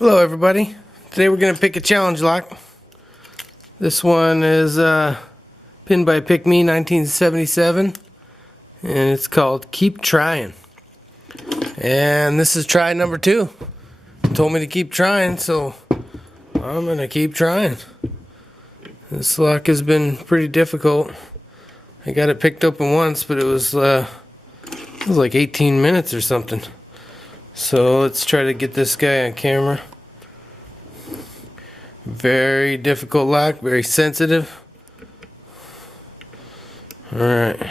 Hello everybody. Today we're going to pick a challenge lock. This one is pinned by PickMe1977 and it's called Keep Trying. And this is try number 2. It told me to keep trying, so I'm going to keep trying. This lock has been pretty difficult. I got it picked open once, but it was like 18 minutes or something. So let's try to get this guy on camera. Very difficult lock, very sensitive. Alright.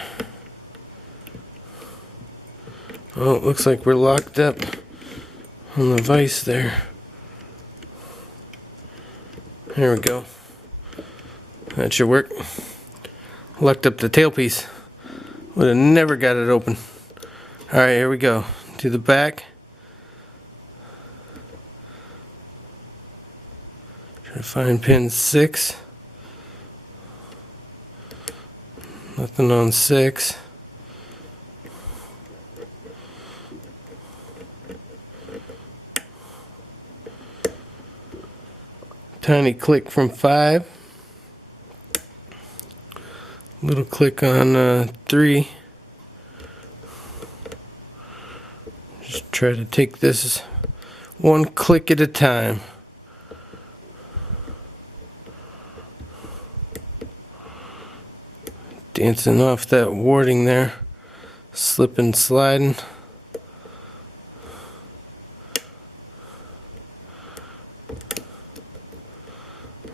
Oh, it looks like we're locked up on the vise there. There we go. That should work. Locked up the tailpiece. Would have never got it open. Alright, here we go. To the back. Try to find pin 6. Nothing on 6. Tiny click from 5. Little click on 3. Just try to take this one click at a time. Dancing off that warding there, slipping, sliding.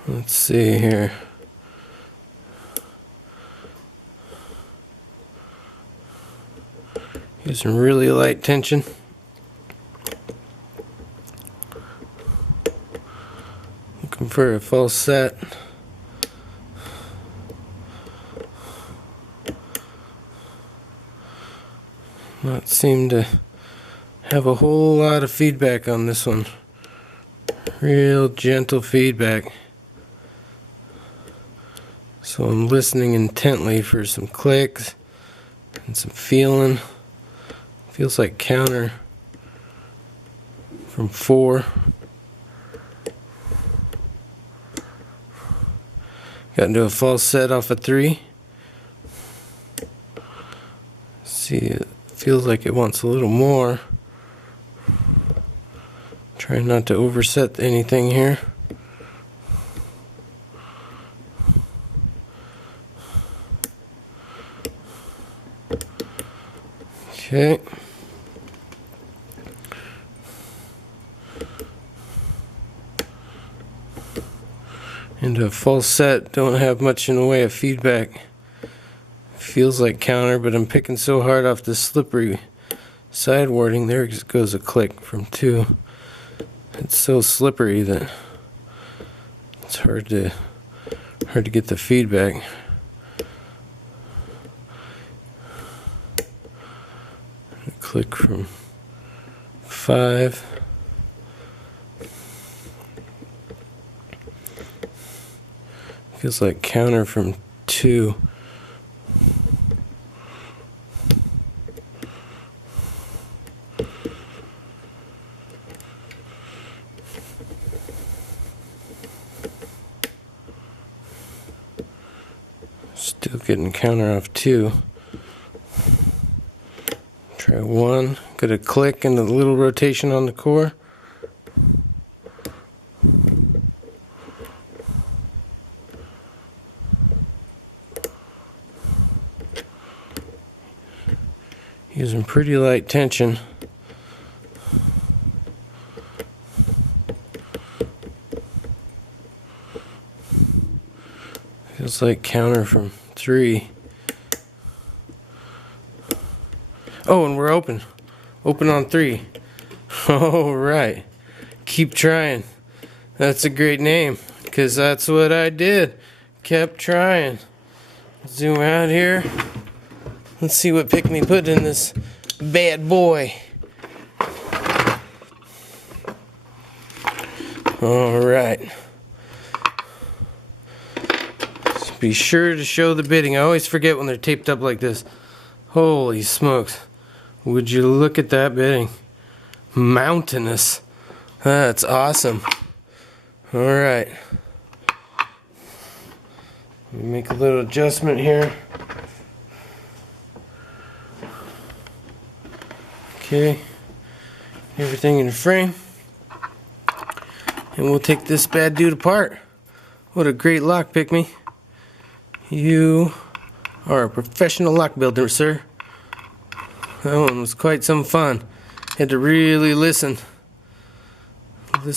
Let's see here. Using really light tension. Looking for a false set. Not seem to have a whole lot of feedback on this one. Real gentle feedback. So I'm listening intently for some clicks and some feeling. Feels like counter from 4. Got into a false set off of 3. See, it feels like it wants a little more. Try not to overset anything here. Okay. Into a false set, don't have much in the way of feedback. Feels like counter, but I'm picking so hard off the slippery side warding. There goes a click from 2. It's so slippery that it's hard to get the feedback. A click from 5. Feels like counter from 2. Still getting counter off 2. Try 1. Got a click and a little rotation on the core. Using pretty light tension. Feels like counter from 3. Oh, and we're open. Open on 3. Alright. Keep trying. That's a great name, because that's what I did. Kept trying. Zoom out here. Let's see what PickMe put in this bad boy. Alright. Be sure to show the bidding. I always forget when they're taped up like this. Holy smokes. Would you look at that bidding? Mountainous. That's awesome. Alright. Let me make a little adjustment here. Okay. Everything in the frame. And we'll take this bad dude apart. What a great lock, Pick Me. You are a professional lock builder, sir. That one was quite some fun. Had to really listen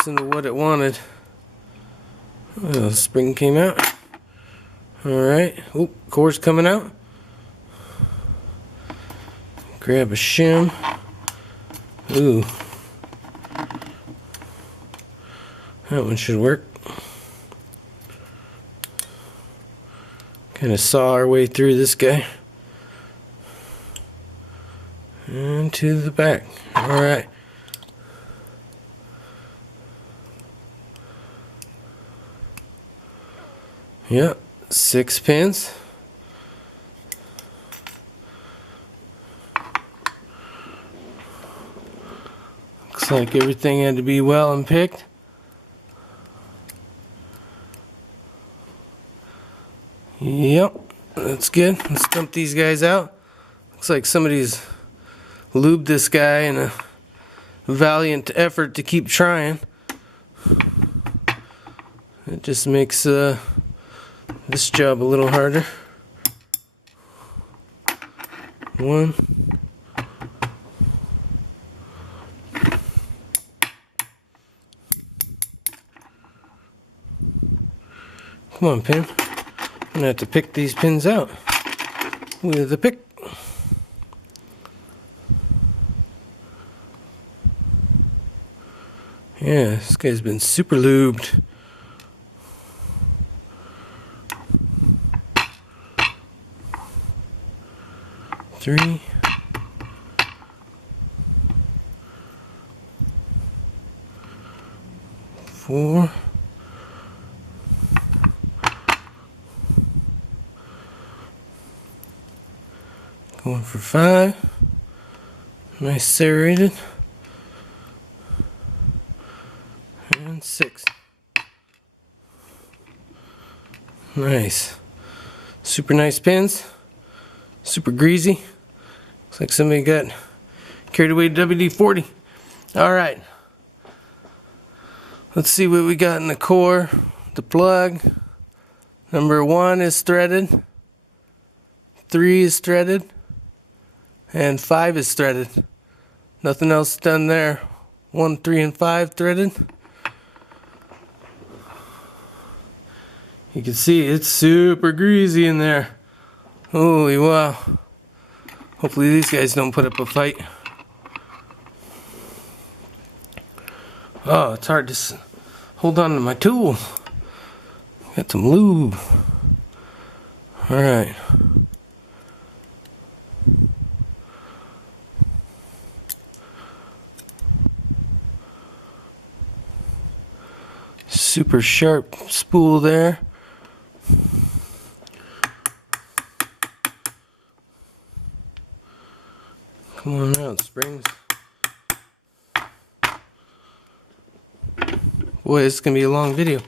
to what it wanted. Oh, the spring came out. Alright. Oh, core's coming out. Grab a shim. Ooh. That one should work. Kind of saw our way through this guy. And to the back. Alright. Yep, 6 pins. Looks like everything had to be well and picked. Yep, that's good. Let's dump these guys out. Looks like somebody's lubed this guy in a valiant effort to keep trying. It just makes this job a little harder. 1. Come on, pin. I'm gonna have to pick these pins out with a pick. Yeah, this guy's been super lubed. Three. 4. Going for 5. Nice serrated. And 6. Nice. Super nice pins. Super greasy. Looks like somebody got carried away to WD-40. Alright. Let's see what we got in the core. The plug. Number 1 is threaded. 3 is threaded. And 5 is threaded. Nothing else done there. 1, 3, and 5 threaded. You can see it's super greasy in there. Holy wow. Hopefully these guys don't put up a fight. Oh, it's hard to hold on to my tool. Got some lube. Alright. Super sharp spool there. Come on out, springs. Boy, this is going to be a long video.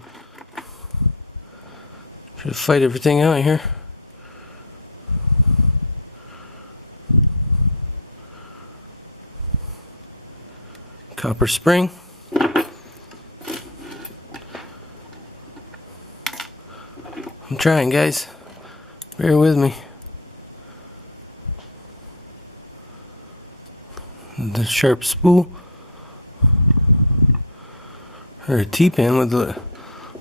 Try to fight everything out here. Copper spring. I'm trying, guys. Bear with me. The sharp spool. Or a T-pin with a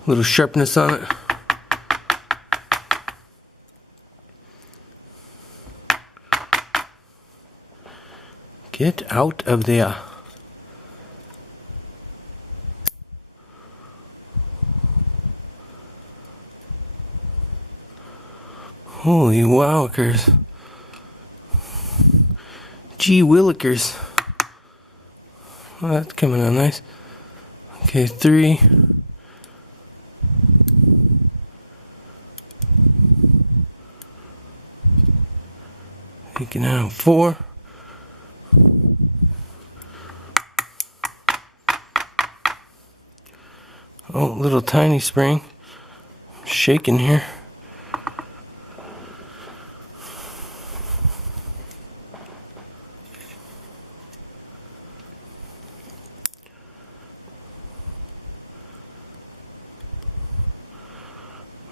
little sharpness on it. Get out of there. Holy wowkers. Gee willikers. Well, that's coming out nice. Okay, 3. Taking out 4. Oh, little tiny spring. Shaking here.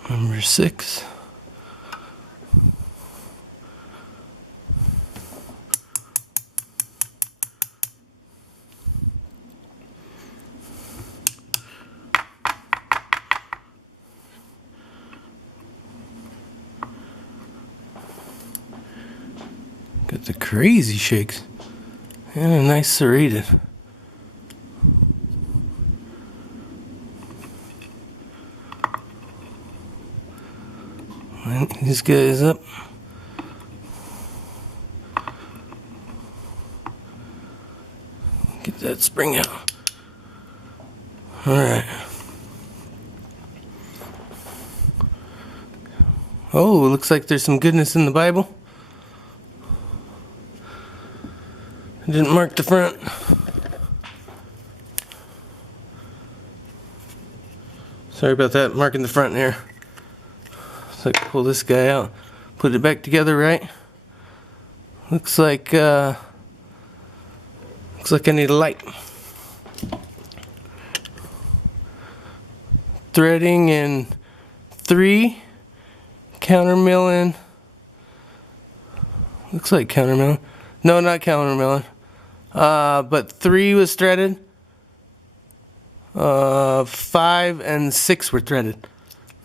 Number 6. Got the crazy shakes and a nice serrated. Line these guys up. Get that spring out. Alright. Oh, looks like there's some goodness in the Bible. I didn't mark the front. Sorry about that, marking the front there. So I can pull this guy out, put it back together right. Looks like I need a light. Threading in 3, countermilling. Looks like countermilling. No, not countermilling. But 3 was threaded. 5 and 6 were threaded.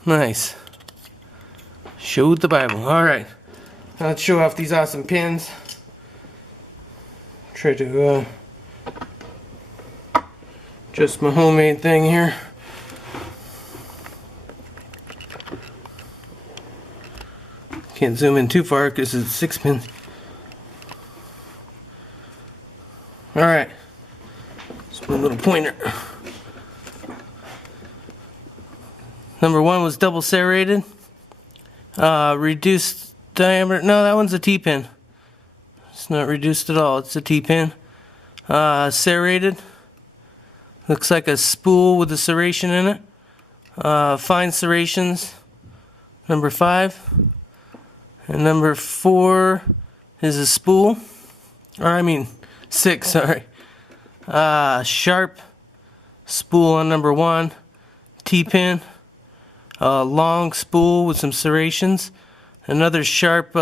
Nice. Showed the Bible. Alright. Now let's show off these awesome pins. Try to just my homemade thing here. Can't zoom in too far because it's 6 pins. Alright. It's my little pointer. Number 1 was double serrated. Reduced diameter. No, that one's a T-pin. It's not reduced at all. It's a T-pin. Serrated. Looks like a spool with a serration in it. Fine serrations. Number 5. And number 4 is a spool. Or I mean 6, sorry. Sharp spool on number 1. T-pin. Long spool with some serrations. Another sharp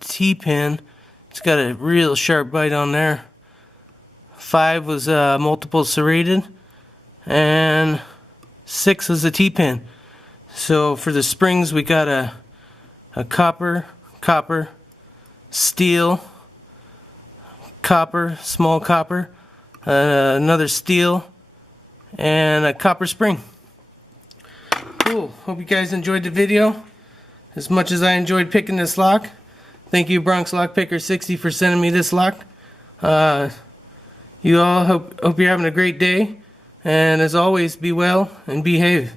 T-pin. It's got a real sharp bite on there. 5 was multiple serrated. And 6 was a T-pin. So for the springs we got a copper, steel, copper, small copper, another steel, and a copper spring. Cool. Hope you guys enjoyed the video as much as I enjoyed picking this lock. Thank you, Bronx-LockPicker60, for sending me this lock. You all hope you're having a great day, and as always, be well and behave.